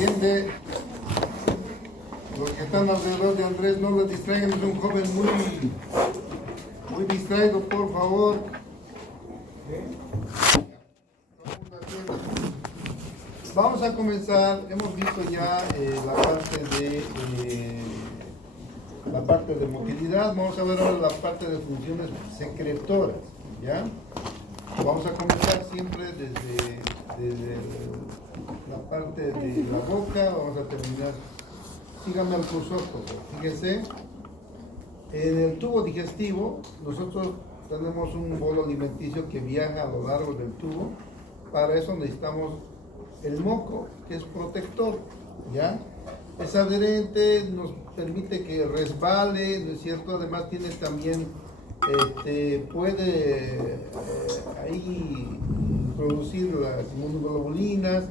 atiende los que están alrededor de Andrés, no lo distraigan, es un joven muy distraído, por favor. Vamos a comenzar. Hemos visto ya la parte de motilidad. Vamos a ver ahora la parte de funciones secretoras, ¿ya? Vamos a comenzar siempre desde la parte de la boca. Vamos a terminar. Síganme al cursor, por favor. Fíjense, en el tubo digestivo nosotros tenemos un bolo alimenticio que viaja a lo largo del tubo. Para eso necesitamos el moco, que es protector, ¿ya? Es adherente, nos permite que resbale, ¿no es cierto? Además tiene también, puede ahí introducir las inmunoglobulinas,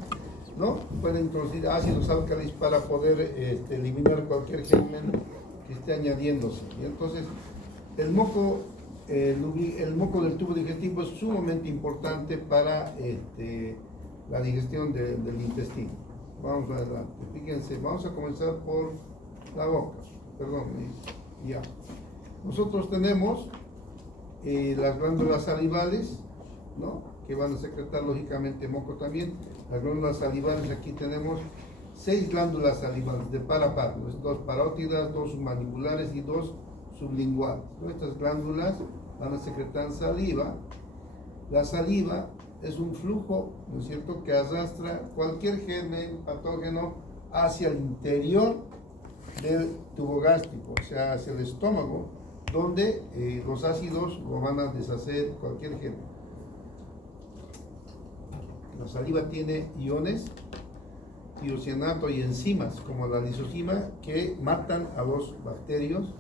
¿no? Puede introducir ácidos álcalis para poder eliminar cualquier germen que esté añadiéndose. Y entonces, el moco del tubo digestivo es sumamente importante para la digestión del intestino. Vamos adelante. Fíjense, vamos a comenzar por la boca. Perdón, ya. Nosotros tenemos las glándulas salivales, ¿no? Que van a secretar lógicamente moco también. Las glándulas salivales, aquí tenemos 6 glándulas salivales de par a par, 2 parótidas, 2 submandibular y 2 sublinguales. Estas glándulas van a secretar saliva. La saliva es un flujo, ¿no es cierto?, que arrastra cualquier germen patógeno hacia el interior del tubo gástrico, o sea, hacia el estómago, donde los ácidos lo van a deshacer cualquier germen. La saliva tiene iones, tiocianato y enzimas, como la lisozima, que matan a los bacterios.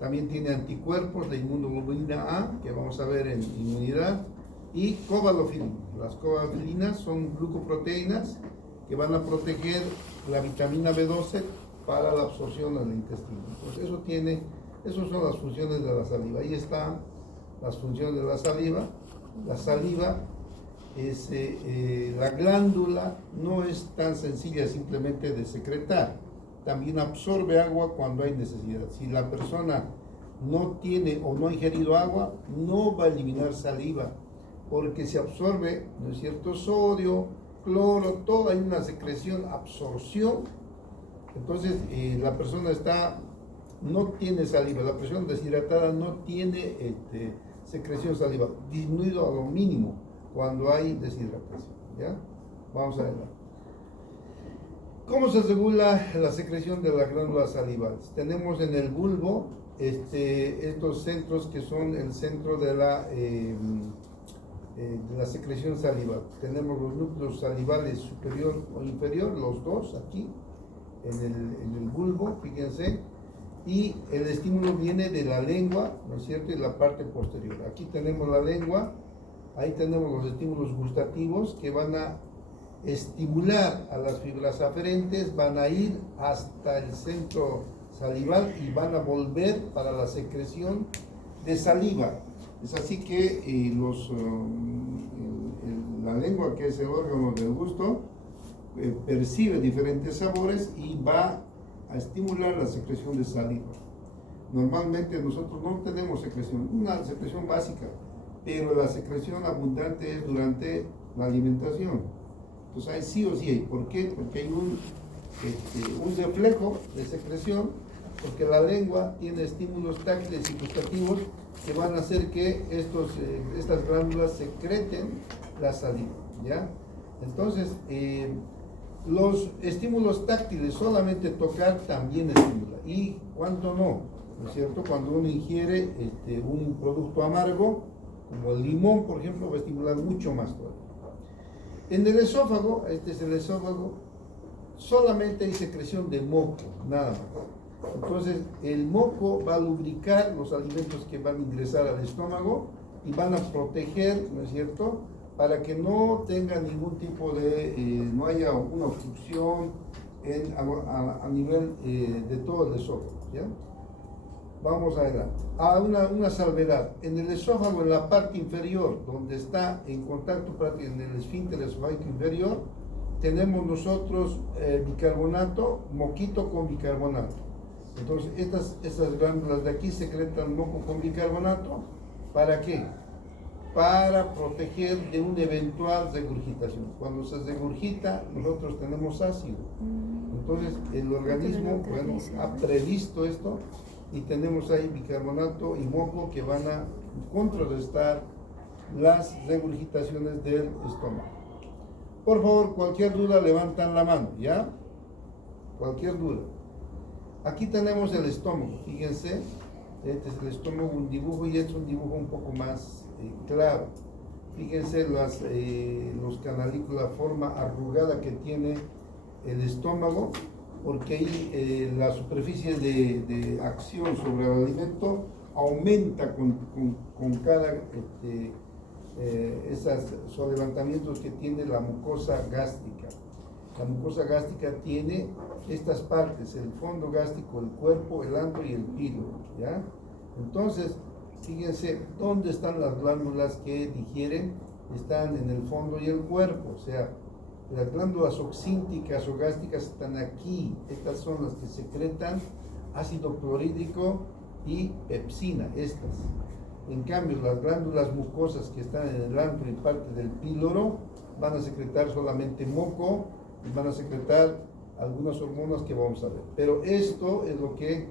También tiene anticuerpos, la inmunoglobulina A, que vamos a ver en inmunidad, y cobalofilinas. Las cobalofilinas son glucoproteínas que van a proteger la vitamina B12 para la absorción en el intestino. Entonces esas son las funciones de la saliva. Ahí están las funciones de la saliva. La saliva es, la glándula no es tan sencilla simplemente de secretar. También absorbe agua cuando hay necesidad. Si la persona no tiene o no ha ingerido agua, no va a eliminar saliva, porque se absorbe, ¿no es cierto?, sodio, cloro, todo, hay una secreción, absorción. Entonces la persona no tiene saliva, la persona deshidratada no tiene secreción saliva, disminuido a lo mínimo cuando hay deshidratación, ¿ya? Vamos a ver. ¿Cómo se regula la secreción de las glándulas salivales? Tenemos en el bulbo estos centros que son el centro de la secreción salival. Tenemos los núcleos salivales superior o inferior, los dos aquí en el bulbo, fíjense, y el estímulo viene de la lengua, ¿no es cierto?, y la parte posterior. Aquí tenemos la lengua, ahí tenemos los estímulos gustativos que van a estimular a las fibras aferentes, van a ir hasta el centro salival y van a volver para la secreción de saliva. Es así que la lengua, que es el órgano del gusto, percibe diferentes sabores y va a estimular la secreción de saliva. Normalmente nosotros no tenemos secreción, una secreción básica, pero la secreción abundante es durante la alimentación. Entonces hay sí o sí hay. ¿Por qué? Porque hay un reflejo de secreción, porque la lengua tiene estímulos táctiles y gustativos que van a hacer que estas glándulas secreten la saliva, ¿ya? Entonces, los estímulos táctiles, solamente tocar también estimula. Y cuando no, ¿no es cierto? Cuando uno ingiere un producto amargo, como el limón, por ejemplo, va a estimular mucho más todavía. En el esófago, este es el esófago, solamente hay secreción de moco, nada más. Entonces, el moco va a lubricar los alimentos que van a ingresar al estómago y van a proteger, ¿no es cierto?, para que no tenga ningún tipo no haya una obstrucción a nivel de todo el esófago, ¿ya? Vamos adelante. Una salvedad. En el esófago, en la parte inferior, donde está en contacto en el esfínter esofágico inferior, tenemos nosotros bicarbonato, moquito con bicarbonato. Entonces, estas glándulas de aquí secretan moco con bicarbonato. ¿Para qué? Para proteger de una eventual regurgitación. Cuando se regurgita, nosotros tenemos ácido. Entonces, el organismo, bueno, ha previsto esto y tenemos ahí bicarbonato y moco que van a contrarrestar las regurgitaciones del estómago. Por favor, cualquier duda, levantan la mano, ¿ya? Cualquier duda. Aquí tenemos el estómago, fíjense, este es el estómago, un dibujo, y es un dibujo un poco más claro. Fíjense los canalitos, la forma arrugada que tiene el estómago, porque ahí la superficie de acción sobre el alimento aumenta con cada esos levantamientos que tiene la mucosa gástrica. La mucosa gástrica tiene estas partes, el fondo gástrico, el cuerpo, el antro y el píloro, ¿ya? Entonces, fíjense dónde están las glándulas que digieren, están en el fondo y el cuerpo, o sea, las glándulas oxínticas o gástricas están aquí, estas son las que secretan ácido clorhídrico y pepsina, estas. En cambio, las glándulas mucosas que están en el antro y parte del píloro van a secretar solamente moco y van a secretar algunas hormonas que vamos a ver. Pero esto es lo que,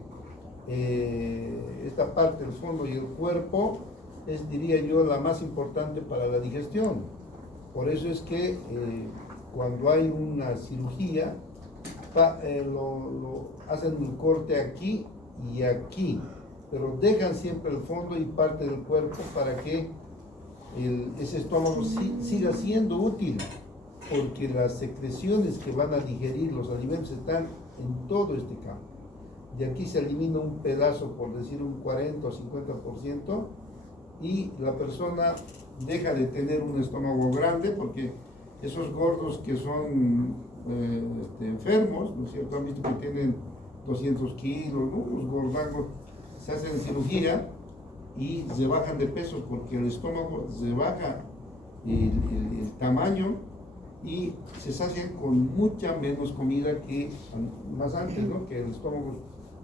esta parte del fondo y el cuerpo, es, diría yo, la más importante para la digestión. Por eso es que cuando hay una cirugía, hacen un corte aquí y aquí, pero dejan siempre el fondo y parte del cuerpo para que ese estómago siga siendo útil, porque las secreciones que van a digerir los alimentos están en todo este campo. De aquí se elimina un pedazo, por decir un 40 o 50%, y la persona deja de tener un estómago grande, porque esos gordos que son enfermos, ¿no es cierto? Han visto que tienen 200 kilos, ¿no? Los gordangos se hacen cirugía y se bajan de peso porque el estómago se baja el tamaño y se sacian con mucha menos comida que más antes, ¿no? Que el estómago es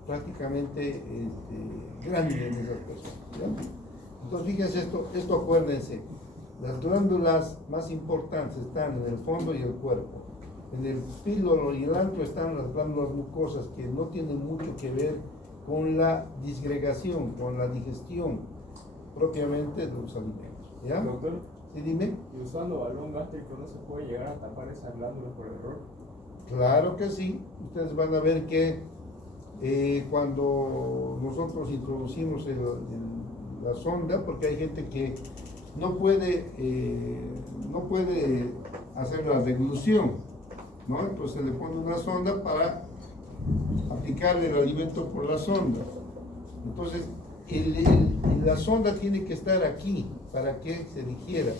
prácticamente grande en esas personas, ¿ya? Entonces fíjense esto acuérdense, las glándulas más importantes están en el fondo y el cuerpo. En el píloro y el antro están las glándulas mucosas, que no tienen mucho que ver con la disgregación, con la digestión propiamente de los alimentos, ¿ya? Doctor, ¿Sí, dime? ¿y usando balón gástrico no se puede llegar a tapar esas glándulas por error? Claro que sí. Ustedes van a ver que cuando nosotros introducimos la sonda, porque hay gente que no puede hacer la deglución, ¿no? Entonces se le pone una sonda para aplicarle el alimento por la sonda. Entonces la sonda tiene que estar aquí para que se digiera,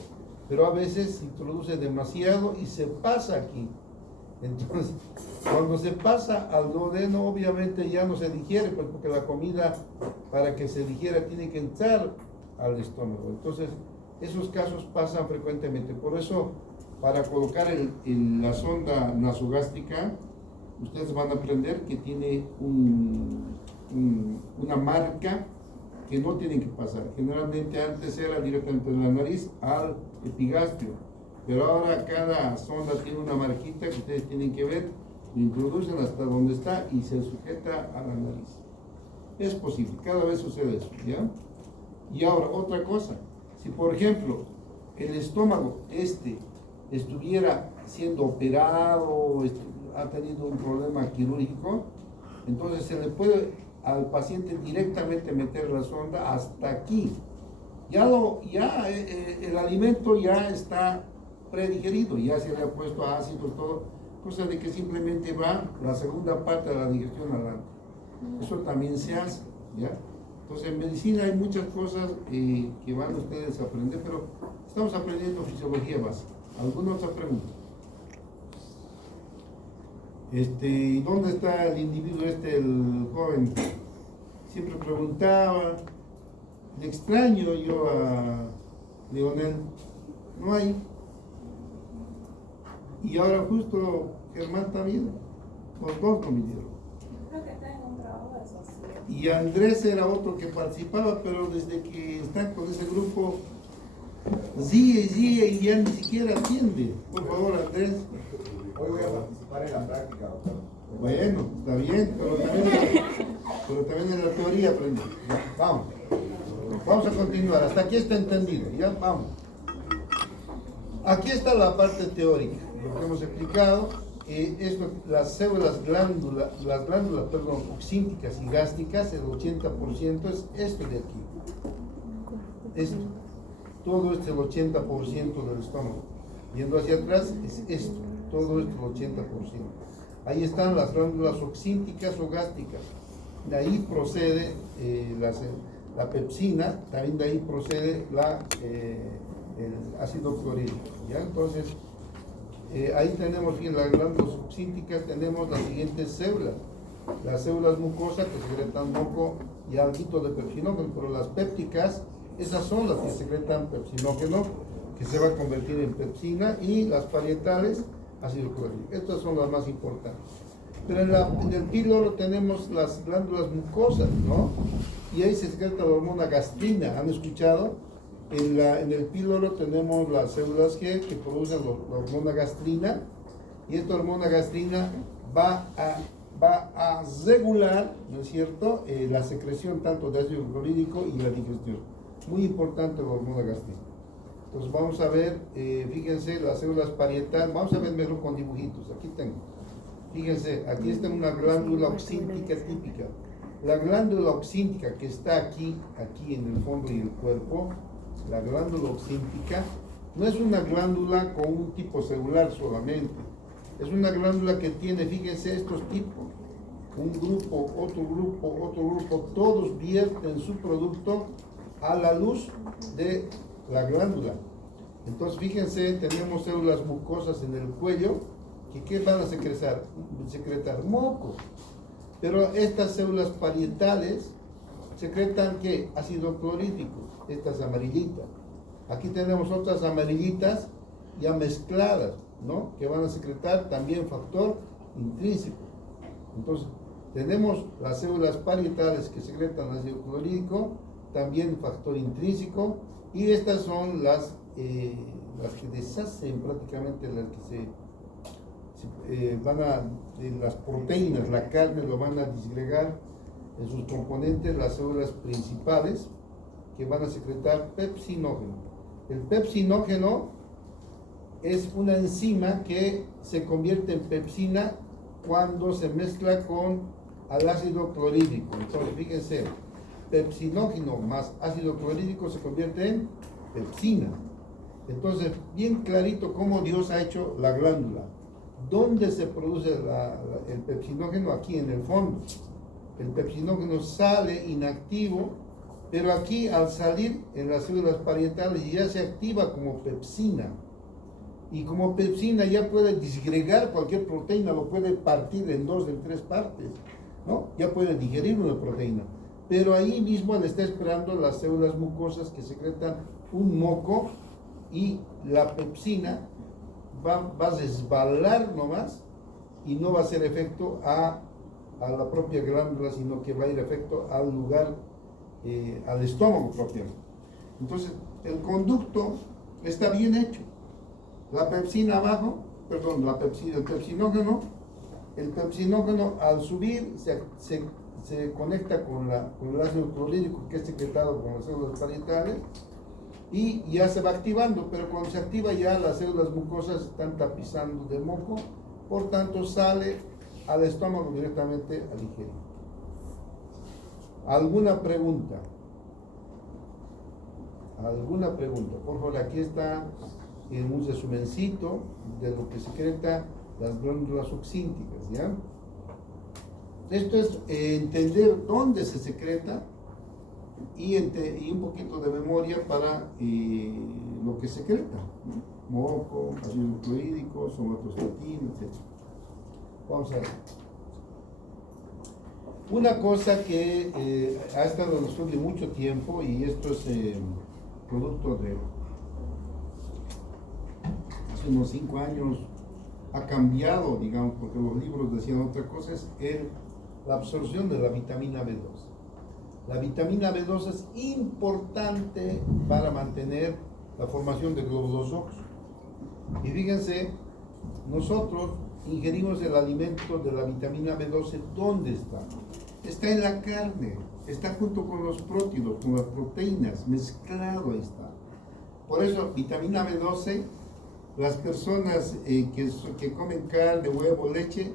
pero a veces se introduce demasiado y se pasa aquí. Entonces, cuando se pasa al duodeno, obviamente ya no se digiere, pues porque la comida, para que se digiera, tiene que entrar al estómago. Entonces, esos casos pasan frecuentemente. Por eso, para colocar la sonda nasogástrica, ustedes van a aprender que tiene una marca que no tienen que pasar. Generalmente antes era directamente de la nariz al epigastrio, pero ahora cada sonda tiene una marquita que ustedes tienen que ver, lo introducen hasta donde está y se sujeta a la nariz. Es posible, cada vez sucede eso, ¿ya? Y ahora, otra cosa, si por ejemplo el estómago estuviera siendo operado, ha tenido un problema quirúrgico, entonces se le puede al paciente directamente meter la sonda hasta aquí. Ya el alimento ya está predigerido, ya se le ha puesto ácidos, todo, cosa de que simplemente va la segunda parte de la digestión adelante. Eso también se hace, ¿ya? Entonces en medicina hay muchas cosas que van ustedes a aprender, pero estamos aprendiendo fisiología básica. ¿Alguna otra pregunta? ¿Dónde está el individuo el joven? Siempre preguntaba, le extraño yo a Leonel, no hay. Y ahora justo Germán también, los dos no vinieron. Creo que está en un trabajo de sociedad. Y Andrés era otro que participaba, pero desde que está con ese grupo, sigue y ya ni siquiera atiende. Por favor, Andrés. Hoy voy a participar en la práctica, doctor. Bueno, está bien, pero también en la teoría aprende. Vamos. Vamos a continuar. Hasta aquí está entendido. Ya vamos. Aquí está la parte teórica, lo que hemos explicado. Las células las glándulas oxínticas y gástricas, el 80% es esto de aquí. Esto. Todo esto es el 80% del estómago. Yendo hacia atrás es esto. Todo esto es el 80%. Ahí están las glándulas oxínticas o gástricas. De ahí procede la pepsina, también de ahí procede el ácido clorhídrico. ¿Ya? Entonces, ahí tenemos bien las glándulas oxínticas, tenemos las siguientes células. Las células mucosas que secretan moco y alguito de pepsinógeno, pero las pépticas, esas son las que secretan pepsinógeno, que se va a convertir en pepsina, y las parietales, ácido clorhídrico. Estas son las más importantes. Pero en el píloro tenemos las glándulas mucosas, ¿no? Y ahí se secreta la hormona gastrina. ¿Han escuchado? En el píloro tenemos las células G que producen la hormona gastrina, y esta hormona gastrina va a regular, ¿no es cierto?, la secreción tanto de ácido clorhídrico y la digestión. Muy importante la hormona gastrina. Entonces vamos a ver, fíjense, las células parietales, vamos a ver mejor con dibujitos, aquí tengo. Fíjense, aquí está una glándula oxíntica típica. La glándula oxíntica que está aquí en el fondo y el cuerpo, la glándula oxíntica, no es una glándula con un tipo celular solamente. Es una glándula que tiene, fíjense, estos tipos. Un grupo, otro grupo, otro grupo, todos vierten su producto a la luz de la glándula. Entonces, fíjense, tenemos células mucosas en el cuello, que ¿qué van a secretar? Moco. Pero estas células parietales secretan ¿qué? Ácido clorhídrico, estas amarillitas. Aquí tenemos otras amarillitas ya mezcladas, ¿no? Que van a secretar también factor intrínseco. Entonces, tenemos las células parietales que secretan ácido clorhídrico, también factor intrínseco, y estas son las que deshacen prácticamente, las que las proteínas, la carne lo van a disgregar en sus componentes, las células principales que van a secretar pepsinógeno. El pepsinógeno es una enzima que se convierte en pepsina cuando se mezcla con el ácido clorhídrico. Entonces, fíjense, pepsinógeno más ácido clorhídrico se convierte en pepsina. Entonces, bien clarito cómo Dios ha hecho la glándula. ¿Dónde se produce el pepsinógeno? Aquí en el fondo. El pepsinógeno sale inactivo, pero aquí al salir en las células parietales ya se activa como pepsina. Y como pepsina ya puede disgregar cualquier proteína, lo puede partir en 2, en 3 partes, ¿no? Ya puede digerir una proteína. Pero ahí mismo le está esperando las células mucosas que secretan un moco, y la pepsina va a resbalar nomás y no va a hacer efecto a la propia glándula, sino que va a ir efecto al lugar, al estómago propiamente. Entonces, el conducto está bien hecho. La pepsina abajo, perdón, el pepsinógeno al subir se conecta con el ácido clorhídrico que es secretado por las células parietales, y ya se va activando, pero cuando se activa ya las células mucosas están tapizando de moco, por tanto sale al estómago directamente a digerir. ¿Alguna pregunta? ¿Alguna pregunta? Por favor, aquí está en un resumencito de lo que secreta las glándulas oxínticas, ¿ya? Esto es entender dónde se secreta y un poquito de memoria para lo que secreta, ¿no? Moco, ácido clorhídrico, somatostatina, etc. Vamos a ver. Una cosa que ha estado en estudio mucho tiempo, y esto es producto de hace unos 5 años, ha cambiado, digamos, porque los libros decían otra cosa, es la absorción de la vitamina B12. La vitamina B12 es importante para mantener la formación de glóbulos rojos. Y fíjense, nosotros ingerimos el alimento de la vitamina B12, ¿dónde está? Está en la carne, está junto con los prótidos, con las proteínas, mezclado ahí está. Por eso, vitamina B12, las personas que comen carne, huevo, leche,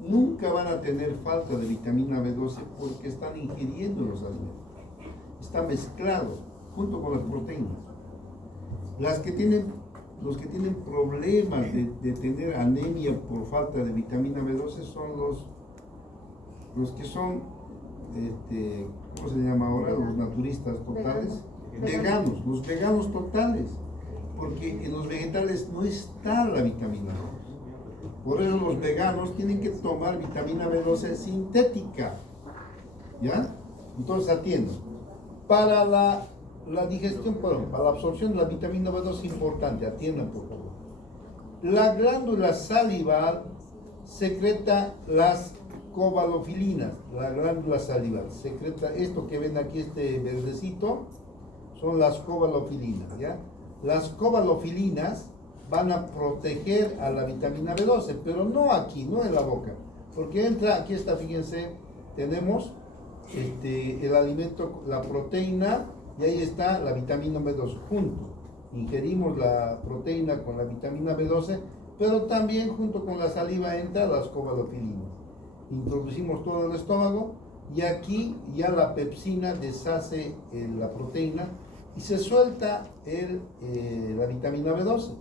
nunca van a tener falta de vitamina B12 porque están ingiriendo los alimentos. Está mezclado junto con las proteínas. Los que tienen problemas de tener anemia por falta de vitamina B12 son los que son, ¿cómo se llama ahora? Los naturistas totales. Veganos, los veganos totales. Porque en los vegetales no está la vitamina B12. Por eso los veganos tienen que tomar vitamina B12 sintética. ¿Ya? Entonces atiendo. Para la digestión, para la absorción de la vitamina B12 es importante, atiendan por favor. La glándula salival secreta las cobalofilinas, la glándula salival secreta esto que ven aquí, este verdecito, son las cobalofilinas, ¿ya? Las cobalofilinas van a proteger a la vitamina B12, pero no aquí, no en la boca, porque entra, aquí está, fíjense, tenemos el alimento, la proteína, y ahí está la vitamina B12 junto. Ingerimos la proteína con la vitamina B12, pero también junto con la saliva entra las cobalofilinas. Introducimos todo el estómago y aquí ya la pepsina deshace la proteína y se suelta la vitamina B12.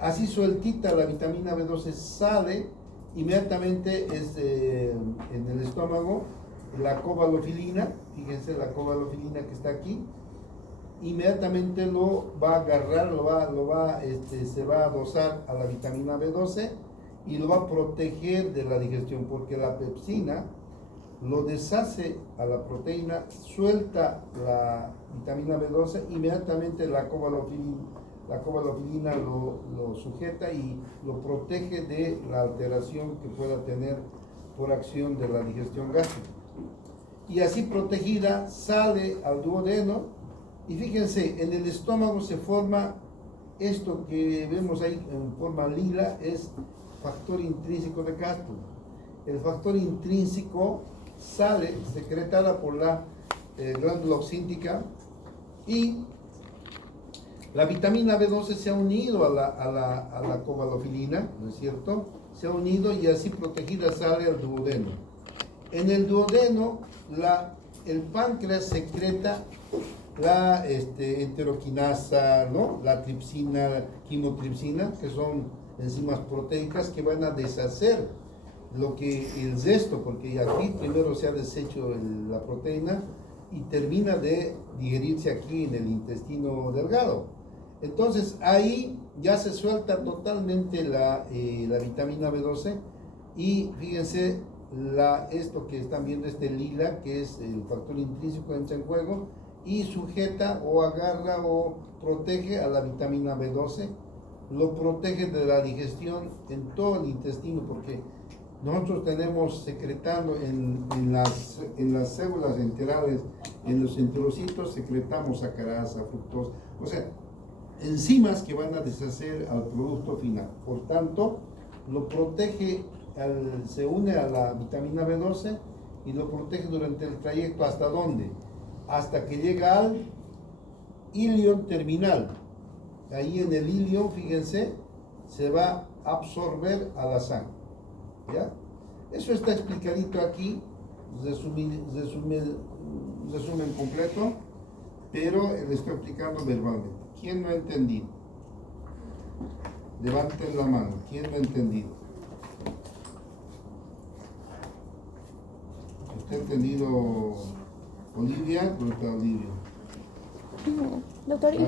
Así sueltita la vitamina B12 sale, inmediatamente en el estómago la cobalofilina, fíjense la cobalofilina que está aquí, inmediatamente lo va a agarrar, se va a adosar a la vitamina B12 y lo va a proteger de la digestión, porque la pepsina lo deshace a la proteína, suelta la vitamina B12, inmediatamente la cobalofilina lo sujeta y lo protege de la alteración que pueda tener por acción de la digestión gástrica. Y así protegida sale al duodeno y fíjense, en el estómago se forma esto que vemos ahí en forma lila, es factor intrínseco de Castro. El factor intrínseco sale secretada por la glándula oxíntica y la vitamina B12 se ha unido a la cobalofilina, ¿no es cierto? Se ha unido y así protegida sale al duodeno. En el duodeno el páncreas secreta la enteroquinasa, ¿no? La tripsina, quimotripsina, que son enzimas proteicas que van a deshacer el resto, porque aquí primero se ha deshecho la proteína y termina de digerirse aquí en el intestino delgado. Entonces ahí ya se suelta totalmente la vitamina B12 y fíjense, esto que están viendo, lila, que es el factor intrínseco, entra en juego y sujeta o agarra o protege a la vitamina B12, lo protege de la digestión en todo el intestino, porque nosotros tenemos secretando en las células enterales, en los enterocitos, secretamos sacarasa, fructosa, o sea, enzimas que van a deshacer al producto final. Por tanto, lo protege, se une a la vitamina B12 y lo protege durante el trayecto. ¿Hasta dónde? Hasta que llega al ilion terminal. Ahí en el ilion, fíjense, se va a absorber a la sangre. ¿Ya? Eso está explicadito aquí, resumen completo, pero le estoy explicando verbalmente. ¿Quién no ha entendido? Levanten la mano. ¿Quién no ha entendido? ¿Usted ha entendido, Olivia? ¿Dónde está Olivia? Doctor, ¿y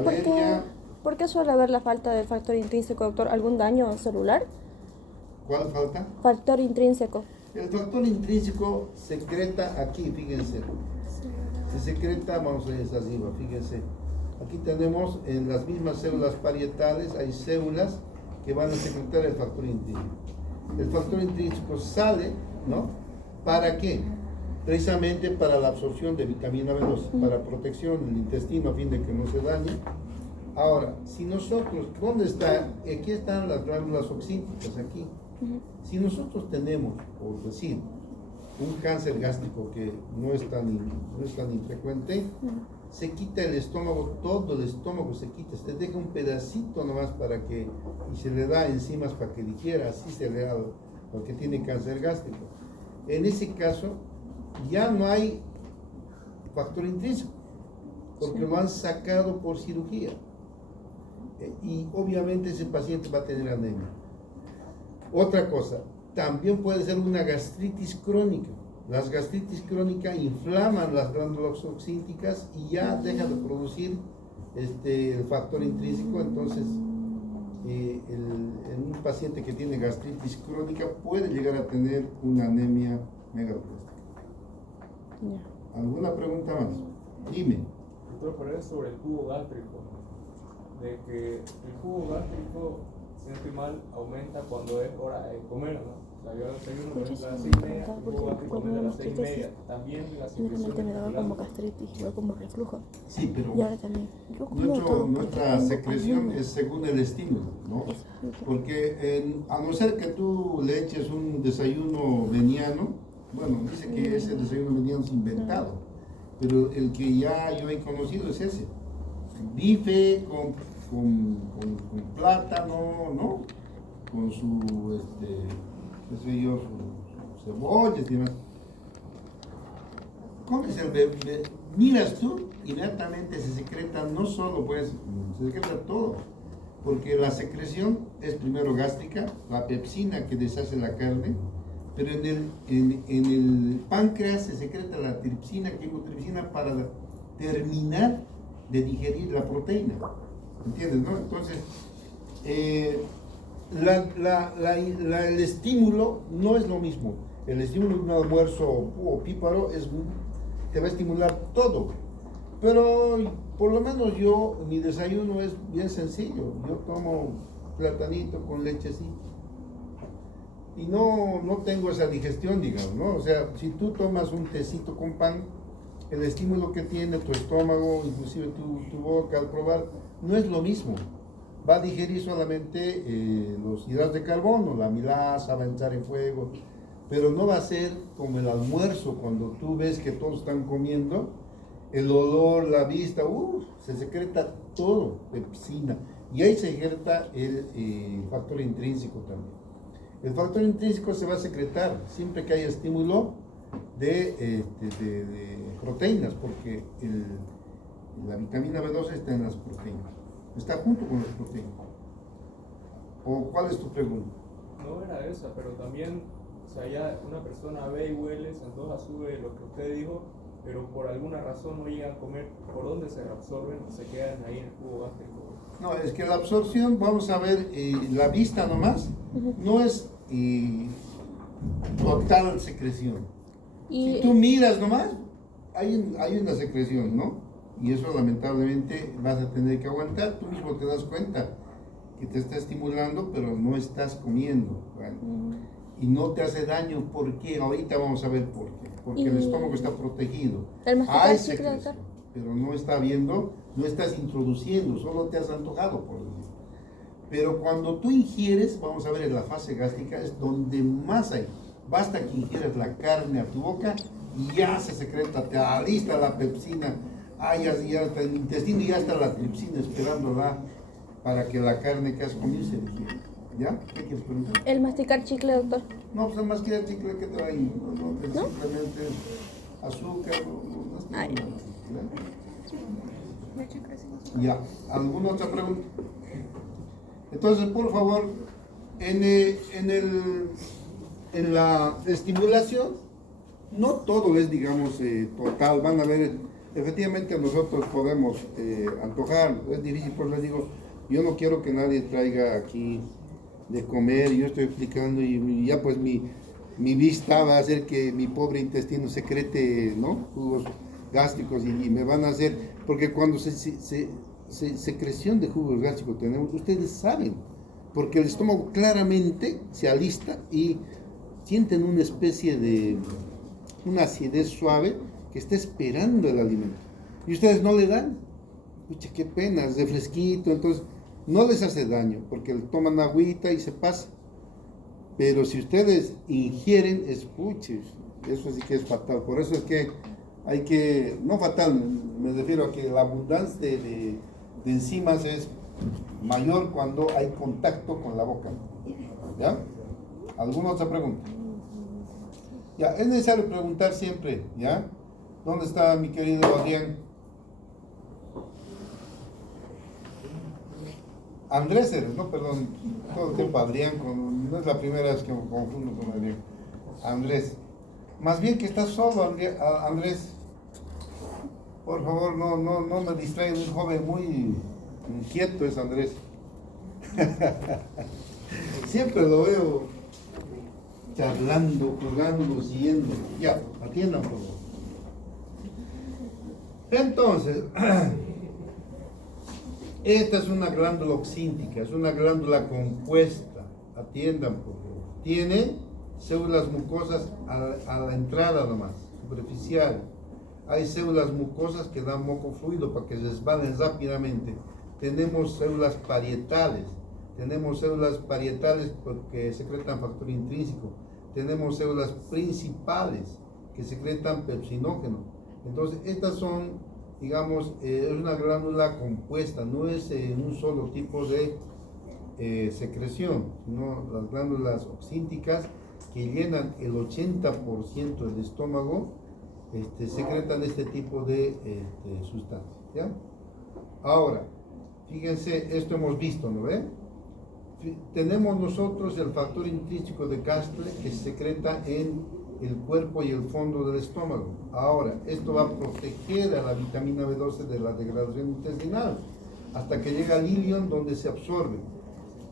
por qué suele haber la falta del factor intrínseco, doctor? ¿Algún daño celular? ¿Cuál falta? Factor intrínseco. El factor intrínseco secreta aquí, fíjense. Se secreta, vamos a ir hacia arriba, fíjense. Aquí tenemos en las mismas células parietales, hay células que van a secretar el factor intrínseco. El factor intrínseco sale, ¿no? ¿Para qué? Precisamente para la absorción de vitamina B2, para protección del intestino a fin de que no se dañe. Ahora, si nosotros, ¿dónde está? Aquí están las glándulas oxínticas, aquí. Si nosotros tenemos, por decir, un cáncer gástrico que no es tan infrecuente, se quita el estómago, todo el estómago se quita, se deja un pedacito nomás para que, y se le da enzimas para que digiera, así se le da al que tiene cáncer gástrico. En ese caso, ya no hay factor intrínseco, porque lo han sacado por cirugía. Y obviamente ese paciente va a tener anemia. Otra cosa, también puede ser una gastritis crónica. Las gastritis crónicas inflaman las glándulas oxínticas y ya deja de producir el factor intrínseco. Entonces, en un paciente que tiene gastritis crónica puede llegar a tener una anemia megaloplástica. ¿Alguna pregunta más? Dime. Doctor, pero es sobre el jugo gástrico. De que el jugo gástrico, si no estoy mal, aumenta cuando es hora de comer, ¿no? O sea, yo desayuno a las 6:30, el jugo gástrico aumenta a las 6:30. También la Únicamente me daba como gastritis, luego como reflujo. Sí, pero Y ahora también. Yo como todo, nuestra porque secreción tengo es según el estímulo, ¿no? Porque a no ser que tú le eches un desayuno veniano, bueno, dice que ese desayuno veniano es inventado, pero el que ya yo he conocido es ese. Bife con plátano, ¿no? Con su, qué sé yo, su cebollas y demás. Comes el bebé, miras tú, inmediatamente se secreta, no solo pues, se secreta todo, porque la secreción es primero gástrica, la pepsina que deshace la carne, pero en el páncreas se secreta la tripsina, quimotripsina, para terminar de digerir la proteína, ¿entiendes, no? Entonces, el estímulo no es lo mismo. El estímulo de un almuerzo opíparo te va a estimular todo, pero por lo menos mi desayuno es bien sencillo. Yo tomo platanito con lechecita y no tengo esa digestión, digamos, ¿no? O sea, si tú tomas un tecito con pan, el estímulo que tiene tu estómago, inclusive tu boca al probar, no es lo mismo. Va a digerir solamente los hidratos de carbono, la amilasa va a entrar en fuego, pero no va a ser como el almuerzo, cuando tú ves que todos están comiendo, el olor, la vista, se secreta todo, pepsina, y ahí se secreta el factor intrínseco también. El factor intrínseco se va a secretar siempre que haya estímulo de proteínas, porque la vitamina B2 está en las proteínas, está junto con las proteínas. ¿O cuál es tu pregunta? No era esa, pero también, o sea, ya una persona ve y huele, se antoja, sube lo que usted dijo, pero por alguna razón no llegan a comer, ¿por dónde se reabsorben y se quedan ahí en el jugo gástrico? No, es que la absorción, vamos a ver, la vista nomás, no es total secreción. Si tú miras nomás, hay una secreción, ¿no? Y eso lamentablemente vas a tener que aguantar. Tú mismo te das cuenta que te está estimulando, pero no estás comiendo, ¿vale? Y no te hace daño. ¿Por qué? Ahorita vamos a ver por qué. Porque el estómago está protegido. Hay secreción, pero no estás introduciendo, solo te has antojado, por decir. Pero cuando tú ingieres, vamos a ver, en la fase gástrica es donde más hay. Basta que ingieras la carne a tu boca y ya se secreta, te alista la pepsina, ya está el intestino y ya está la tripsina esperándola para que la carne que has comido se digiera. ¿Ya? ¿Qué quieres preguntar? El masticar chicle, doctor. No, pues más que el chicle que te va a ir, no, simplemente azúcar, no es nada. Ya, ¿alguna otra pregunta? Entonces, por favor, en la estimulación, no todo es, digamos, total. Van a ver, efectivamente nosotros podemos antojar, es difícil, pues les digo, yo no quiero que nadie traiga aquí de comer, yo estoy explicando y ya pues mi vista va a hacer que mi pobre intestino secrete, ¿no? Jugos gástricos y me van a hacer, porque cuando secreción de jugos gástricos tenemos, ustedes saben porque el estómago claramente se alista y sienten una especie de una acidez suave que está esperando el alimento. Y ustedes no le dan. Pucha, qué pena, es de fresquito, entonces no les hace daño, porque toman agüita y se pasa. Pero si ustedes ingieren, eso sí que es fatal. Por eso es que hay que, no fatal, me refiero a que la abundancia de enzimas es mayor cuando hay contacto con la boca. ¿Ya? ¿Alguna otra pregunta? Ya, es necesario preguntar siempre, ¿ya? ¿Dónde está mi querido Adrián? Andrés eres, no, perdón, todo el tiempo Adrián, no es la primera vez que me confundo con Adrián. Andrés, más bien que estás solo, Andrés. Por favor, no me distraigan, un joven muy inquieto es Andrés. Siempre lo veo charlando, jugando, siguiendo. Ya, atiendan por favor. Entonces, esta es una glándula oxíntica, es una glándula compuesta. Atiendan por favor. Tiene células mucosas a la entrada nomás, superficial. Hay células mucosas que dan moco fluido para que se resbalen rápidamente. Tenemos células parietales. Tenemos células parietales porque secretan factor intrínseco. Tenemos células principales que secretan pepsinógeno. Entonces, estas son, digamos, es una glándula compuesta, no es un solo tipo de secreción, sino las glándulas oxínticas que llenan el 80% del estómago, secretan este tipo de sustancias. ¿Ya? Ahora, fíjense, esto hemos visto, ¿no ven? Tenemos nosotros el factor intrínseco de Castle que se secreta en el cuerpo y el fondo del estómago. Ahora, esto va a proteger a la vitamina B12 de la degradación intestinal hasta que llega al ilion donde se absorbe.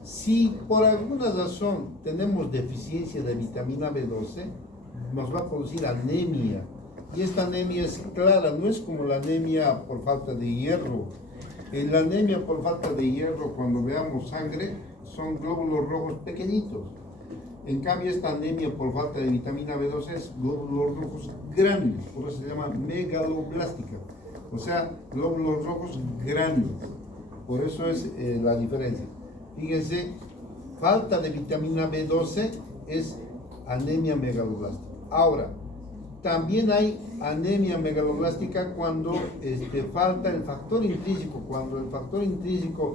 Si por alguna razón tenemos deficiencia de vitamina B12, nos va a producir anemia. Y esta anemia es clara, no es como la anemia por falta de hierro. En la anemia por falta de hierro, cuando veamos sangre, son glóbulos rojos pequeñitos. En cambio, esta anemia por falta de vitamina B12 es glóbulos rojos grandes, por eso se llama megaloblástica. O sea, glóbulos rojos grandes. Por eso es la diferencia. Fíjense, falta de vitamina B12 es anemia megaloblástica. Ahora, también hay anemia megaloblástica cuando falta el factor intrínseco. Cuando el factor intrínseco,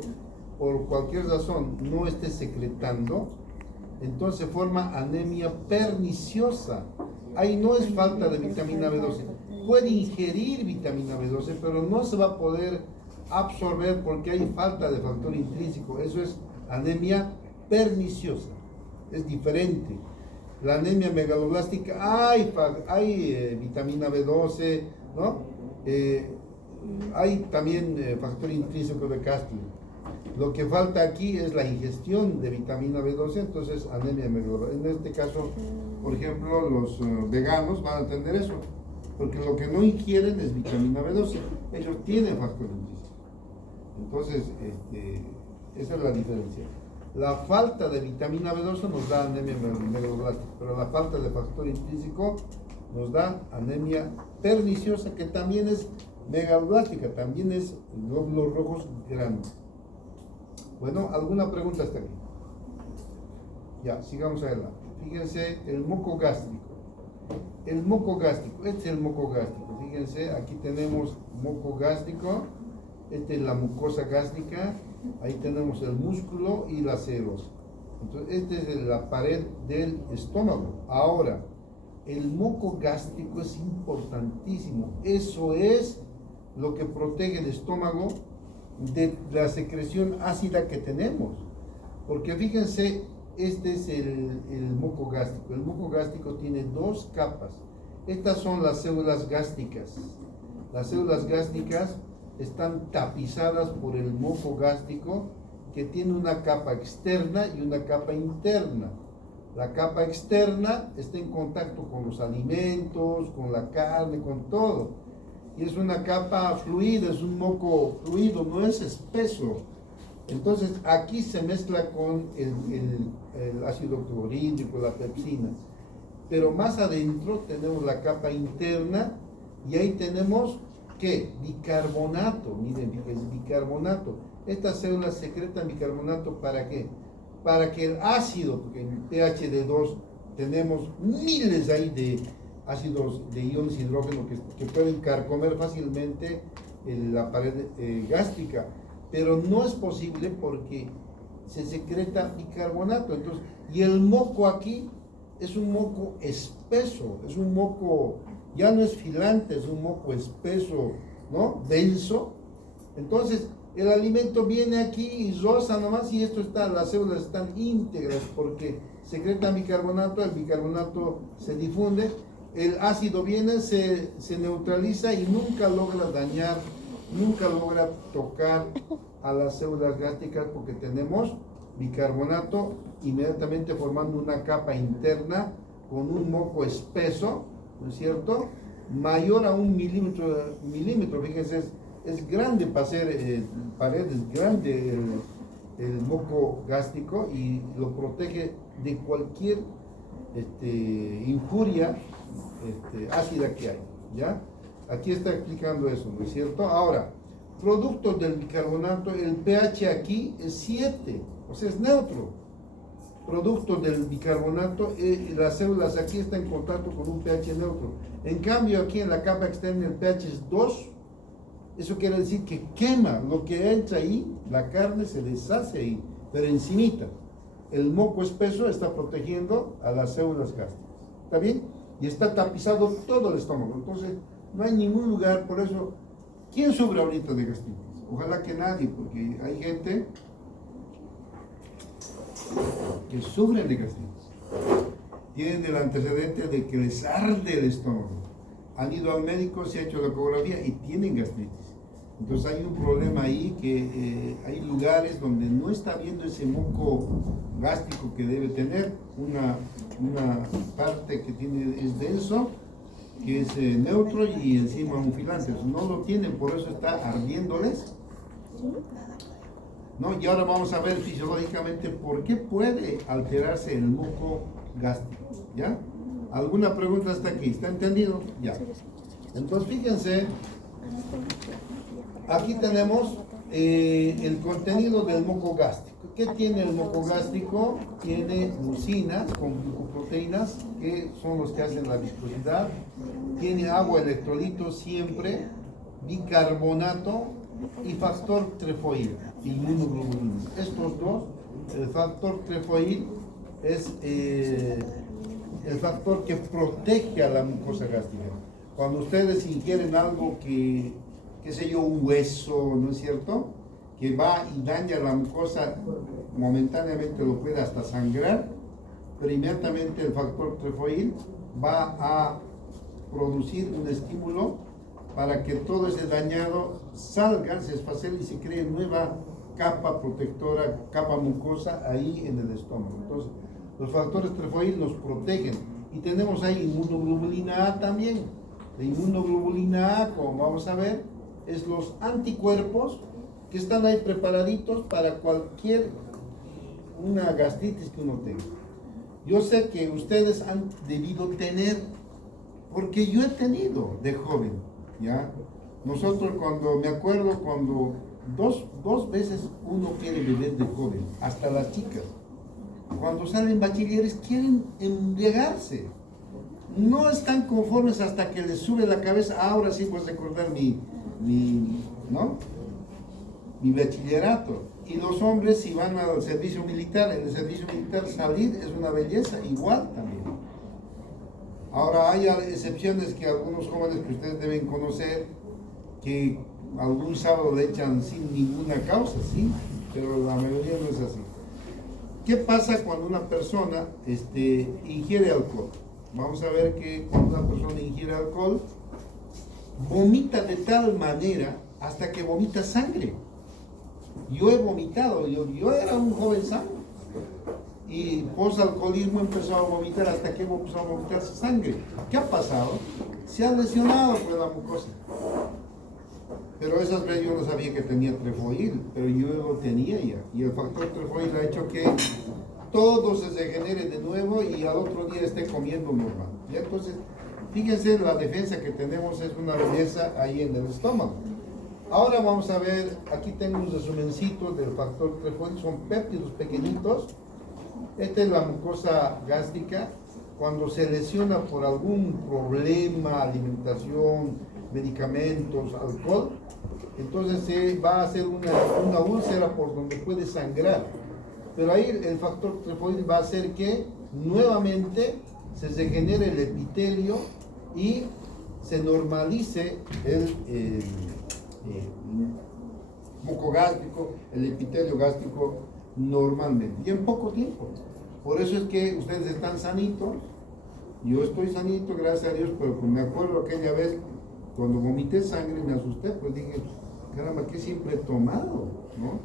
por cualquier razón, no esté secretando, entonces forma anemia perniciosa. Ahí no es falta de vitamina B12. Puede ingerir vitamina B12, pero no se va a poder absorber porque hay falta de factor intrínseco. Eso es anemia perniciosa. Es diferente. La anemia megaloblástica, hay vitamina B12, ¿no? Hay también factor intrínseco de Castle. Lo que falta aquí es la ingestión de vitamina B12, entonces anemia megaloblástica. En este caso, por ejemplo, los veganos van a entender eso, porque lo que no ingieren es vitamina B12. Ellos tienen factor intrínseco. Entonces, esa es la diferencia. La falta de vitamina B12 nos da anemia megaloblástica, pero la falta de factor intrínseco nos da anemia perniciosa, que también es megaloblástica, también es glóbulos rojos grandes. Bueno, ¿alguna pregunta hasta aquí? Ya, sigamos adelante. Fíjense, el moco gástrico. El moco gástrico, este es el moco gástrico. Fíjense, aquí tenemos moco gástrico, esta es la mucosa gástrica. Ahí tenemos el músculo y la serosa. Entonces, esta es la pared del estómago. Ahora, el moco gástrico es importantísimo. Eso es lo que protege el estómago de la secreción ácida que tenemos. Porque fíjense, este es el moco gástrico. El moco gástrico tiene dos capas. Estas son las células gástricas. Las células gástricas están tapizadas por el moco gástrico, que tiene una capa externa y una capa interna. La capa externa está en contacto con los alimentos, con la carne, con todo. Y es una capa fluida, es un moco fluido, no es espeso. Entonces aquí se mezcla con el ácido clorhídrico, la pepsina. Pero más adentro tenemos la capa interna y ahí tenemos, ¿qué? Bicarbonato, miren, es bicarbonato. Estas células secretan bicarbonato, ¿para qué? Para que el ácido, porque en pH de 2 tenemos miles ahí de ácidos de iones hidrógeno que pueden carcomer fácilmente la pared gástrica, pero no es posible porque se secreta bicarbonato. Entonces, y el moco aquí es un moco espeso, es un moco, ya no es filante, es un moco espeso, ¿no? Denso. Entonces, el alimento viene aquí y roza nomás, y esto está, las células están íntegras porque secretan bicarbonato, el bicarbonato se difunde, el ácido viene, se neutraliza y nunca logra dañar, nunca logra tocar a las células gástricas porque tenemos bicarbonato inmediatamente formando una capa interna con un moco espeso, ¿no es cierto? Mayor a un milímetro, fíjense, es grande para ser paredes, grande el moco gástrico y lo protege de cualquier injuria ácida que hay, ¿ya? Aquí está explicando eso, ¿no es cierto? Ahora, productos del bicarbonato, el pH aquí es 7, o sea, es neutro. Productos del bicarbonato, las células aquí están en contacto con un pH neutro. En cambio, aquí en la capa externa el pH es 2. Eso quiere decir que quema lo que entra ahí, la carne se deshace ahí, pero encimita. El moco espeso está protegiendo a las células gástricas. ¿Está bien? Y está tapizado todo el estómago. Entonces, no hay ningún lugar, por eso, ¿quién sufre ahorita de gastritis? Ojalá que nadie, porque hay gente que sufre de gastritis. Tienen el antecedente de que les arde el estómago. Han ido al médico, se ha hecho la ecografía y tienen gastritis. Entonces hay un problema ahí, que hay lugares donde no está habiendo ese moco gástrico que debe tener, una parte que tiene, es denso, que es neutro y encima un filante. Entonces, no lo tienen, por eso está ardiéndoles, ¿no? Y ahora vamos a ver fisiológicamente por qué puede alterarse el moco gástrico, ¿ya? ¿Alguna pregunta hasta aquí? ¿Está entendido? Ya. Entonces, fíjense, aquí tenemos el contenido del moco gástrico. ¿Qué tiene el moco gástrico? Tiene mucinas con glucoproteínas, que son los que hacen la viscosidad. Tiene agua, electrolitos siempre, bicarbonato y factor trefoil, inmunoglobulina. Estos dos, el factor trefoil es el factor que protege a la mucosa gástrica. Cuando ustedes ingieren algo que, qué sé yo, un hueso, ¿no es cierto?, que va y daña la mucosa, momentáneamente lo puede hasta sangrar, pero inmediatamente el factor trefoil va a producir un estímulo para que todo ese dañado salga, se esfacele y se cree nueva capa protectora, capa mucosa ahí en el estómago. Entonces, los factores trefoil nos protegen. Y tenemos ahí inmunoglobulina A también. La inmunoglobulina A, como vamos a ver, es los anticuerpos que están ahí preparaditos para cualquier una gastritis que uno tenga. Yo sé que ustedes han debido tener, porque yo he tenido de joven, ¿ya? Nosotros me acuerdo cuando dos veces uno quiere beber de joven, hasta las chicas. Cuando salen bachilleres quieren embriagarse. No están conformes hasta que les sube la cabeza. Ahora sí puedo recordar mi bachillerato. Y los hombres, si van al servicio militar, en el servicio militar salir es una belleza, igual también. Ahora hay excepciones que algunos jóvenes que ustedes deben conocer, que algún sábado le echan sin ninguna causa, sí, pero la mayoría no es así. ¿Qué pasa cuando una persona ingiere alcohol? Vamos a ver que cuando una persona ingiere alcohol, vomita de tal manera hasta que vomita sangre. Yo he vomitado, yo era un joven sano y post-alcoholismo empezó a vomitar hasta que empezó a vomitar sangre. ¿Qué ha pasado? Se ha lesionado por la mucosa. Pero esas veces yo no sabía que tenía trefoil, pero yo lo tenía ya. Y el factor trefoil ha hecho que todo se regenere de nuevo y al otro día esté comiendo normal. ¿Ya? Entonces, fíjense, la defensa que tenemos es una belleza ahí en el estómago. Ahora vamos a ver, aquí tengo un resumencito del factor trefoil, son péptidos pequeñitos. Esta es la mucosa gástrica. Cuando se lesiona por algún problema, alimentación, medicamentos, alcohol, entonces se va a hacer una úlcera por donde puede sangrar. Pero ahí el factor trefoil va a hacer que nuevamente se regenere el epitelio y se normalice el muco gástrico, el epitelio gástrico normalmente y en poco tiempo. Por eso es que ustedes están sanitos, yo estoy sanito, gracias a Dios, pero pues me acuerdo aquella vez cuando vomité sangre me asusté, pues dije, caramba, ¿qué siempre he tomado? ¿No?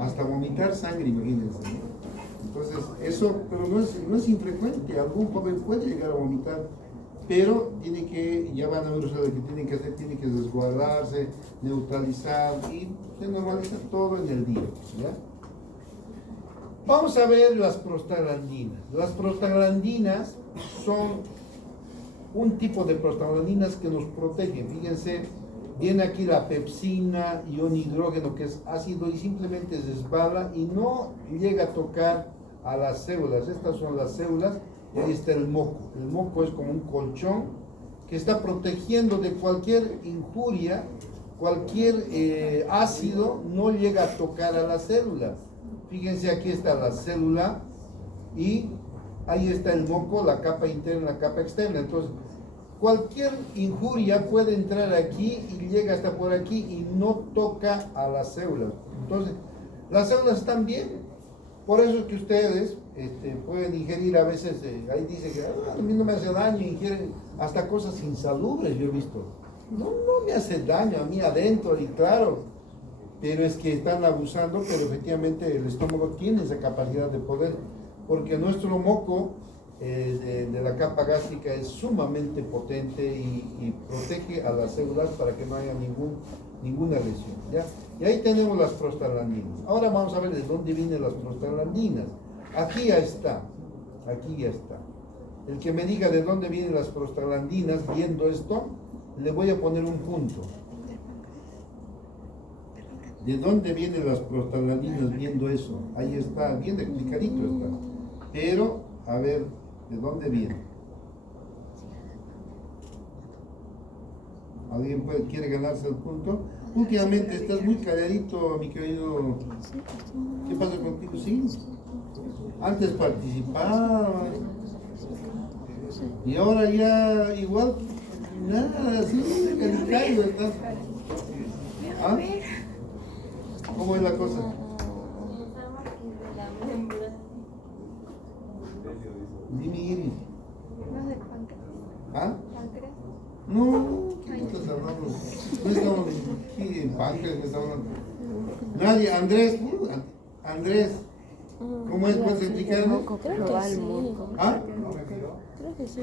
Hasta vomitar sangre, imagínense, ¿no? Entonces, eso, pero no es infrecuente, algún joven puede llegar a vomitar, pero ya van a ver ustedes que tienen que hacer, tienen que resguardarse, neutralizar y se normaliza todo en el día, ¿ya? Vamos a ver las prostaglandinas. Las prostaglandinas son un tipo de prostaglandinas que nos protegen. Fíjense, viene aquí la pepsina, ion hidrógeno, que es ácido y simplemente resbala y no llega a tocar a las células. Estas son las células y ahí está el moco. El moco es como un colchón que está protegiendo de cualquier injuria, cualquier ácido, no llega a tocar a las células. Fíjense, aquí está la célula y ahí está el moco, la capa interna, la capa externa. Entonces, cualquier injuria puede entrar aquí y llega hasta por aquí y no toca a las células. Entonces, las células están bien. Por eso es que ustedes pueden ingerir a veces, ahí dice que a mí no me hace daño, ingieren hasta cosas insalubres, yo he visto. No me hace daño a mí adentro y claro. Pero es que están abusando, pero efectivamente el estómago tiene esa capacidad de poder, porque nuestro moco de la capa gástrica es sumamente potente y protege a las células para que no haya ninguna lesión, ¿ya? Y ahí tenemos las prostaglandinas. Ahora vamos a ver de dónde vienen las prostaglandinas. Aquí ya está. El que me diga de dónde vienen las prostaglandinas, viendo esto, le voy a poner un punto. ¿De dónde vienen las prostaglandinas viendo eso? Ahí está, bien explicadito está. Pero, a ver, ¿de dónde viene? ¿Alguien quiere ganarse el punto? Últimamente estás muy calladito, mi querido. ¿Qué pasa contigo? Sí. Antes participaba. Y ahora ya igual, nada, así, en el callo estás. ¿Ah? ¿Cómo es la cosa? Dime, Iris. ¿Ah? No, ¿qué estás hablando? No estamos aquí en páncreas, no estamos hablando. Nadie, Andrés, Andrés, ¿cómo es? ¿Puedes explicarnos? Creo que sí. ¿Ah? Creo que sí,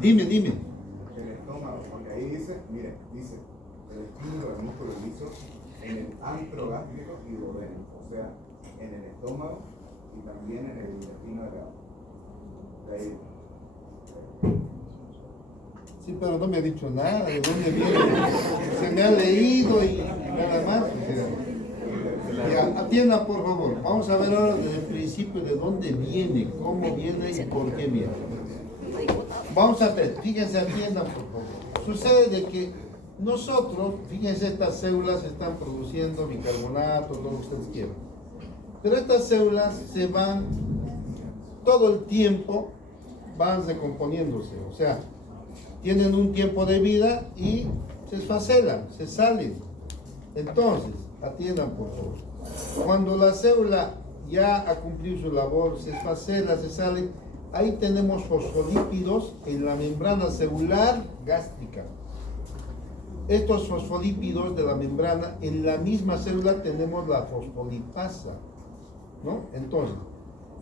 Dime. El estómago, porque ahí dice, mire, dice, el estímulo del músculo liso en el antro gástrico y duodeno, o sea, en el estómago y también en el intestino delgado. De ahí. Sí, pero no me ha dicho nada, ¿de dónde viene? Se me ha leído y nada más. Ya, atienda por favor. Vamos a ver ahora desde el principio de dónde viene, cómo viene y por qué viene. Vamos a ver, fíjense, atiendan por favor. Sucede de que nosotros, fíjense, estas células están produciendo bicarbonato, todo lo que ustedes quieran. Pero estas células se van, todo el tiempo van recomponiéndose, o sea, tienen un tiempo de vida y se esfacelan, se salen. Entonces, atiendan por favor. Cuando la célula ya ha cumplido su labor, se esfacela, se sale, ahí tenemos fosfolípidos en la membrana celular gástrica. Estos fosfolípidos de la membrana, en la misma célula tenemos la fosfolipasa, ¿no? Entonces,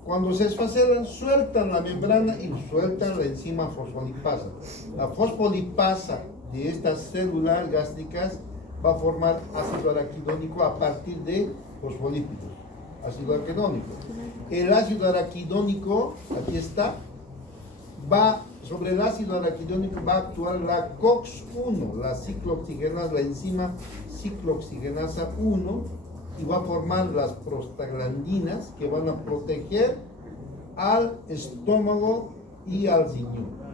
cuando se esfacelan, sueltan la membrana y sueltan la enzima fosfolipasa. La fosfolipasa de estas células gástricas va a formar ácido araquidónico a partir de fosfolípidos. Ácido araquidónico. El ácido araquidónico, aquí está, sobre el ácido araquidónico va a actuar la COX-1, la ciclooxigenasa, la enzima ciclooxigenasa 1, y va a formar las prostaglandinas que van a proteger al estómago y al riñón.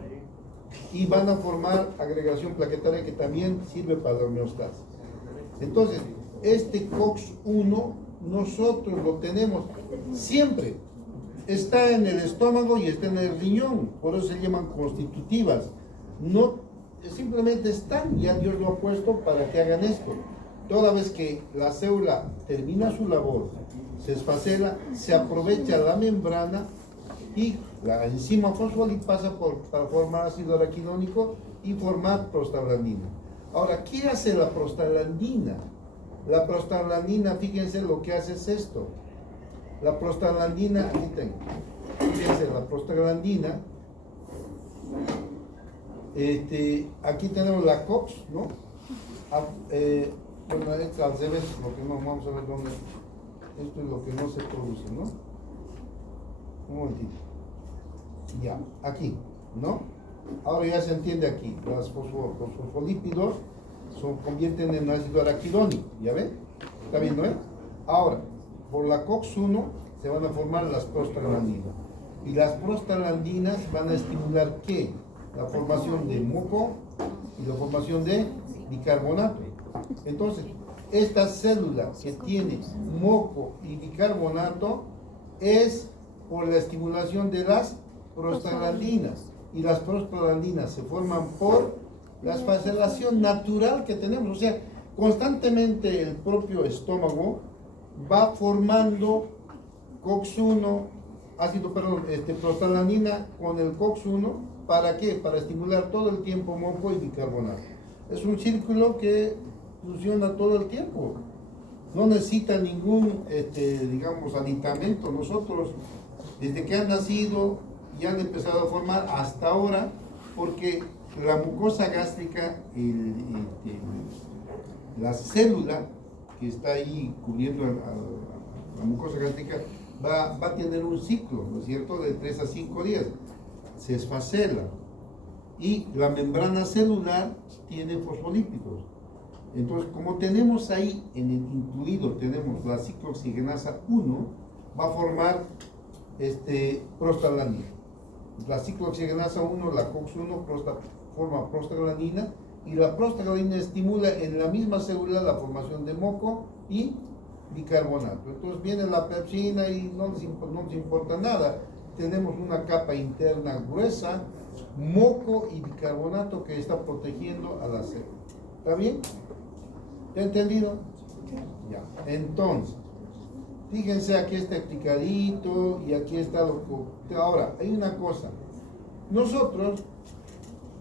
Y van a formar agregación plaquetaria que también sirve para la homeostasis. Entonces, este COX-1 nosotros lo tenemos siempre. Está en el estómago y está en el riñón, por eso se llaman constitutivas. No, simplemente están, ya Dios lo ha puesto para que hagan esto. Toda vez que la célula termina su labor, se esfacela, se aprovecha la membrana y la enzima fosfolípido pasa para formar ácido araquidónico y formar prostaglandina. Ahora, ¿qué hace la prostaglandina? La prostaglandina, fíjense lo que hace es esto. La prostaglandina, aquí tengo, fíjense, la prostaglandina, aquí tenemos la COX, ¿no? Bueno, es al revés, lo que no, vamos a ver dónde, esto es lo que no se produce, ¿no? Un momentito. Ya, aquí, ¿no? Ahora ya se entiende aquí, los fosfolípidos se convierten en ácido araquidónico, ¿ya ven? ¿Está viendo, Ahora, por la COX-1 se van a formar las prostaglandinas. Y las prostaglandinas van a estimular ¿qué? La formación de moco y la formación de bicarbonato. Entonces, esta célula que tiene moco y bicarbonato es por la estimulación de las prostaglandinas. Y las prostaglandinas se forman por la esfacelación natural que tenemos. O sea, constantemente el propio estómago va formando COX-1, prostaglandina con el COX-1, ¿para qué? Para estimular todo el tiempo moco y bicarbonato. Es un círculo que funciona todo el tiempo. No necesita ningún, digamos, aditamento. Nosotros, desde que han nacido, ya han empezado a formar hasta ahora, porque la mucosa gástrica, la célula que está ahí cubriendo a la mucosa gástrica va a tener un ciclo, ¿no es cierto?, de 3 a 5 días. Se esfacela y la membrana celular tiene fosfolípidos. Entonces, como tenemos ahí incluido, tenemos la ciclooxigenasa 1, va a formar prostaglandina. La ciclooxigenasa 1, la COX-1, forma prostaglandina, y la prostaglandina estimula en la misma célula la formación de moco y bicarbonato. Entonces viene la pepsina y no nos importa nada. Tenemos una capa interna gruesa, moco y bicarbonato que está protegiendo a la célula. ¿Está bien? ¿Te ha entendido? Ya. Entonces, fíjense, aquí está explicadito y aquí está lo que... Ahora, hay una cosa. Nosotros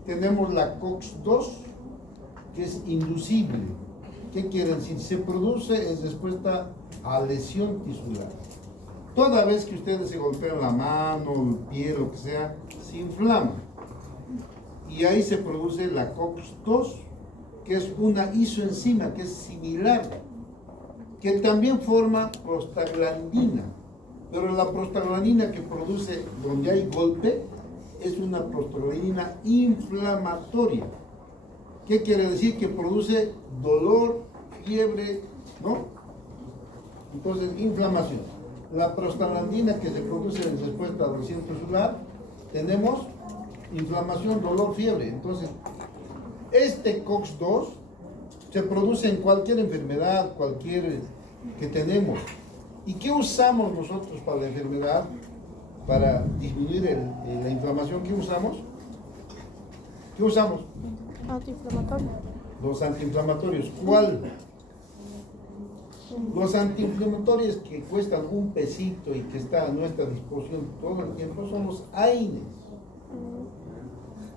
tenemos la COX-2, que es inducible. ¿Qué quiere decir? Se produce en respuesta a lesión tisular. Toda vez que ustedes se golpean la mano, el pie, lo que sea, se inflama. Y ahí se produce la COX-2, que es una isoenzima, que es similar, que también forma prostaglandina. Pero la prostaglandina que produce donde hay golpe es una prostaglandina inflamatoria. ¿Qué quiere decir? Que produce dolor, fiebre, ¿no? Entonces, inflamación. La prostaglandina que se produce en respuesta a la lesión tisular, tenemos inflamación, dolor, fiebre. Entonces, este COX-2 se produce en cualquier enfermedad, cualquier que tenemos. ¿Y qué usamos nosotros para la enfermedad? Para disminuir la inflamación, ¿qué usamos? ¿Qué usamos? Antiinflamatorio. Los antiinflamatorios. ¿Cuál? Los antiinflamatorios que cuestan un pesito y que están a nuestra disposición todo el tiempo son los AINES.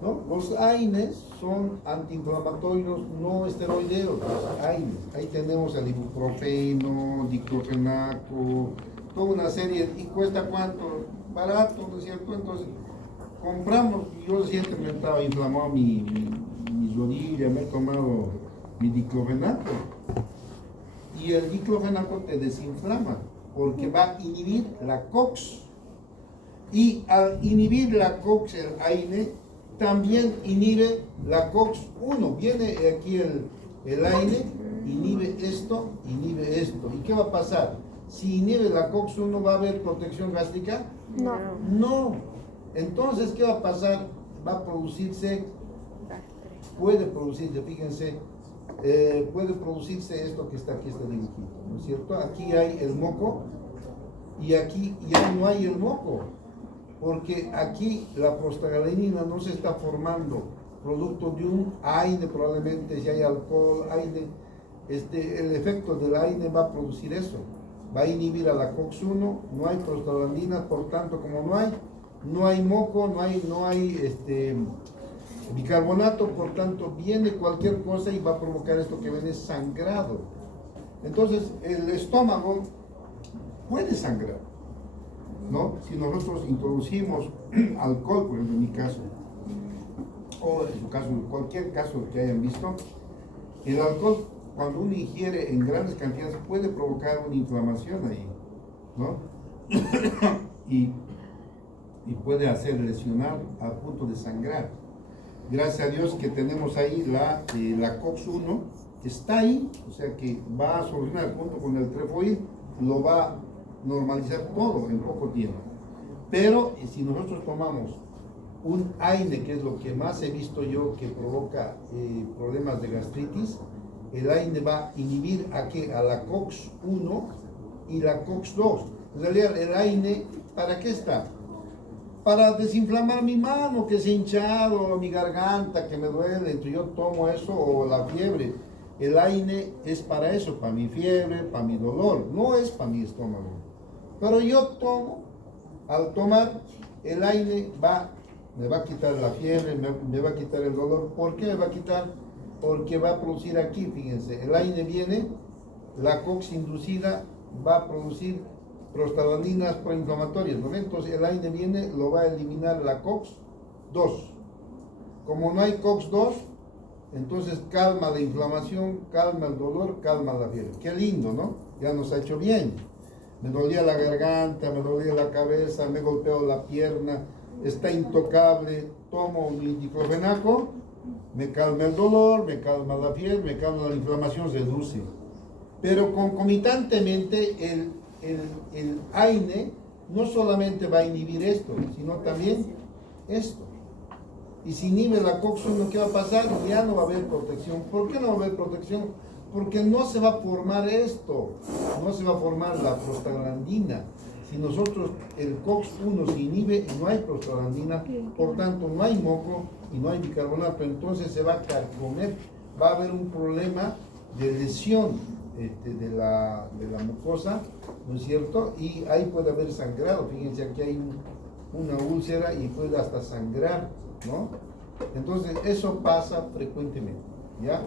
¿No? Los AINES son antiinflamatorios no esteroideos, los AINES. Ahí tenemos el ibuprofeno, diclofenaco, toda una serie. ¿Y cuesta cuánto? Barato, ¿no es cierto? Entonces, compramos. Yo recientemente estaba inflamado mi mis rodillas, me he tomado mi diclofenaco. Y el diclofenaco te desinflama porque va a inhibir la COX. Y al inhibir la COX, el AINE, también inhibe la COX-1. Viene aquí el AINE, inhibe esto. ¿Y qué va a pasar? Si inhibe la COX-1, ¿va a haber protección gástrica? No. No. Entonces, ¿qué va a pasar? Va a producirse, puede producirse, fíjense, puede producirse esto que está aquí, este dibujito, ¿no es cierto? Aquí hay el moco y aquí ya no hay el moco, porque aquí la prostaglandina no se está formando producto de un AINE, probablemente si hay alcohol, AINE, el efecto del AINE va a producir eso, va a inhibir a la COX-1, no hay prostaglandina, por tanto, como no hay moco, no hay bicarbonato, por tanto viene cualquier cosa y va a provocar esto que viene sangrado. Entonces el estómago puede sangrar, ¿no? Si nosotros introducimos alcohol, por ejemplo en mi caso, o en su caso, cualquier caso que hayan visto, el alcohol cuando uno ingiere en grandes cantidades puede provocar una inflamación ahí, ¿no? y puede hacer lesionar a punto de sangrar. Gracias a Dios que tenemos ahí la COX-1, está ahí, o sea que va a solucionar junto con el trefoil, lo va a normalizar todo en poco tiempo. Pero si nosotros tomamos un AINE, que es lo que más he visto yo que provoca problemas de gastritis, el AINE va a inhibir a la COX-1 y la COX-2. En realidad el AINE, ¿para qué está? Para desinflamar mi mano que se ha hinchado, mi garganta que me duele, entonces yo tomo eso, o la fiebre. El AINE es para eso, para mi fiebre, para mi dolor, no es para mi estómago. Pero yo tomo, al tomar el AINE me va a quitar la fiebre, me va a quitar el dolor. ¿Por qué me va a quitar? Porque va a producir aquí, fíjense, el AINE viene, la COX inducida va a producir prostaglandinas proinflamatorias, ¿no? Entonces el AINE viene, lo va a eliminar la COX-2. Como no hay COX-2, entonces calma la inflamación, calma el dolor, calma la fiebre. Qué lindo, ¿no? Ya nos ha hecho bien. Me dolía la garganta, me dolía la cabeza, me golpeó la pierna, está intocable, tomo mi diclofenaco, me calma el dolor, me calma la fiebre, me calma la inflamación, se reduce. Pero concomitantemente el AINE no solamente va a inhibir esto, sino también esto. Y si inhibe la COX-1, ¿qué va a pasar? Ya no va a haber protección. ¿Por qué no va a haber protección? Porque no se va a formar esto, no se va a formar la prostaglandina. Si nosotros, el COX-1 se inhibe y no hay prostaglandina, por tanto no hay moco y no hay bicarbonato, entonces se va a carcomer, va a haber un problema de lesión de la mucosa, ¿no es cierto? Y ahí puede haber sangrado, fíjense, aquí hay una úlcera y puede hasta sangrar, ¿no? Entonces eso pasa frecuentemente, ¿ya?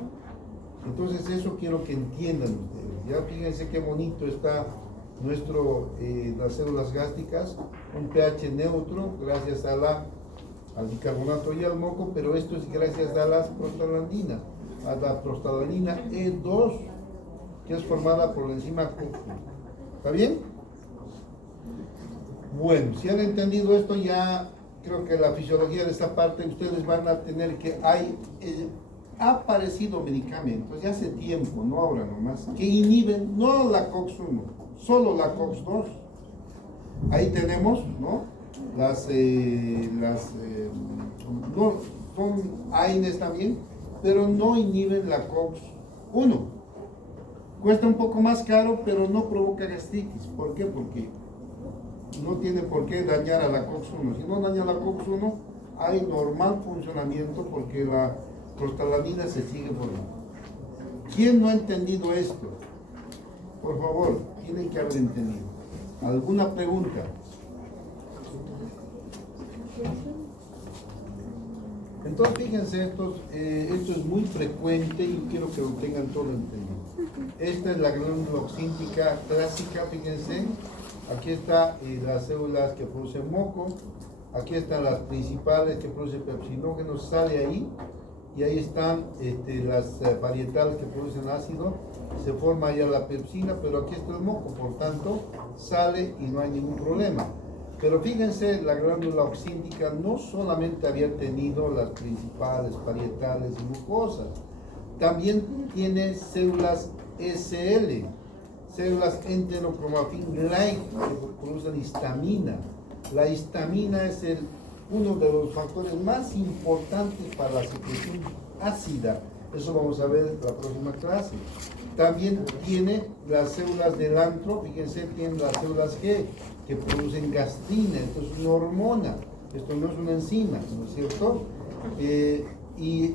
Entonces eso quiero que entiendan ustedes, ¿ya? Fíjense qué bonito está las células gástricas, un pH neutro gracias al bicarbonato y al moco, pero esto es gracias a las prostaglandinas, a la prostaglandina E2, que es formada por la enzima COX-1. ¿Está bien? Bueno, si han entendido esto, ya creo que la fisiología de esta parte ustedes van a tener que ha aparecido medicamentos ya hace tiempo, no ahora nomás, que inhiben no la COX-1, solo la COX-2. Ahí tenemos, ¿no? No, son AINES también, pero no inhiben la COX-1. Cuesta un poco más caro, pero no provoca gastritis. ¿Por qué? Porque no tiene por qué dañar a la COX-1. Si no daña a la COX-1, hay normal funcionamiento porque la prostaglandina se sigue formando. ¿Quién no ha entendido esto? Por favor, tienen que haber entendido. ¿Alguna pregunta? Entonces, fíjense, esto es muy frecuente y quiero que lo tengan todo entendido. Esta es la glándula oxíntica clásica, fíjense. Aquí están las células que producen moco. Aquí están las principales que producen pepsinógenos, sale ahí. y ahí están las parietales que producen ácido, se forma ya la pepsina, pero aquí está el moco, por tanto sale y no hay ningún problema. Pero fíjense, la glándula oxíntica no solamente había tenido las principales parietales y mucosas, también tiene células SL, células enterocromafin-like que producen histamina. La histamina es uno de los factores más importantes para la secreción ácida. Eso vamos a ver en la próxima clase. También tiene las células del antro, fíjense, tienen las células G, que producen gastrina. Esto es una hormona, esto no es una enzima, ¿no es cierto? Y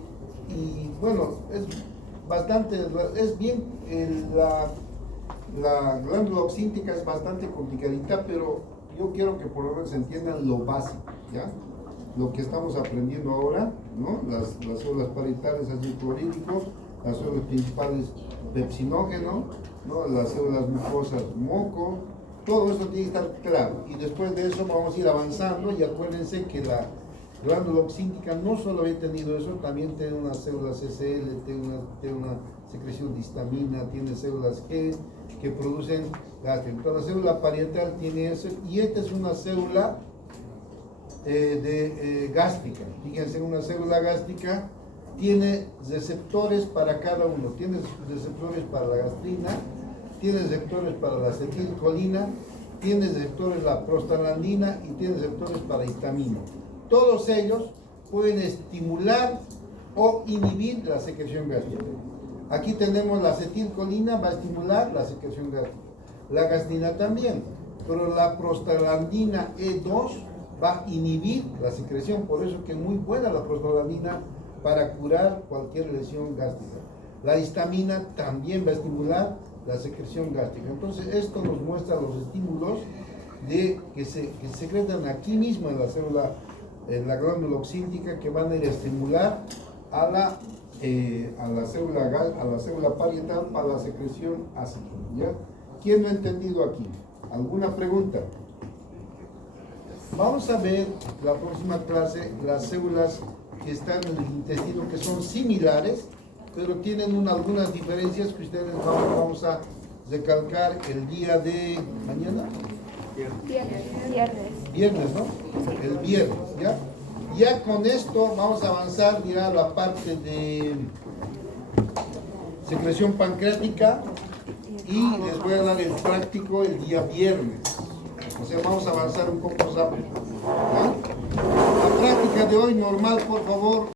bueno, es bien, la glándula oxíntica es bastante complicadita, pero yo quiero que por lo menos entiendan lo básico, ¿ya? Lo que estamos aprendiendo ahora, ¿no? Las células parietales ácido clorhídrico, las células principales pepsinógeno, ¿no? Las células mucosas moco, todo eso tiene que estar claro. Y después de eso vamos a ir avanzando y acuérdense que la glándula oxíntica no solo había tenido eso, también tiene unas células SL, tiene una secreción de histamina, tiene células G que producen gastrina. Entonces la célula parietal tiene eso, y esta es una célula gástrica. Fíjense, una célula gástrica tiene receptores para cada uno, tiene receptores para la gastrina, tiene receptores para la acetilcolina, tiene receptores para la prostaglandina y tiene receptores para histamina. Todos ellos pueden estimular o inhibir la secreción gástrica. Aquí tenemos la acetilcolina, va a estimular la secreción gástrica. La gastrina también, pero la prostaglandina E2 va a inhibir la secreción, por eso que es muy buena la prostaglandina para curar cualquier lesión gástrica. La histamina también va a estimular la secreción gástrica. Entonces esto nos muestra los estímulos que se secretan aquí mismo en la célula, en la glándula oxíntica, que van a ir a estimular a la célula parietal para la secreción ácida, ¿ya? ¿Quién no ha entendido aquí? ¿Alguna pregunta? Vamos a ver la próxima clase las células que están en el intestino, que son similares, pero tienen algunas diferencias que ustedes vamos a recalcar el día de mañana. Viernes, ¿no? El viernes, ¿ya? Ya con esto vamos a avanzar ya a la parte de secreción pancreática y les voy a dar el práctico el día viernes. O sea, vamos a avanzar un poco rápido, ¿ya? La práctica de hoy normal, por favor.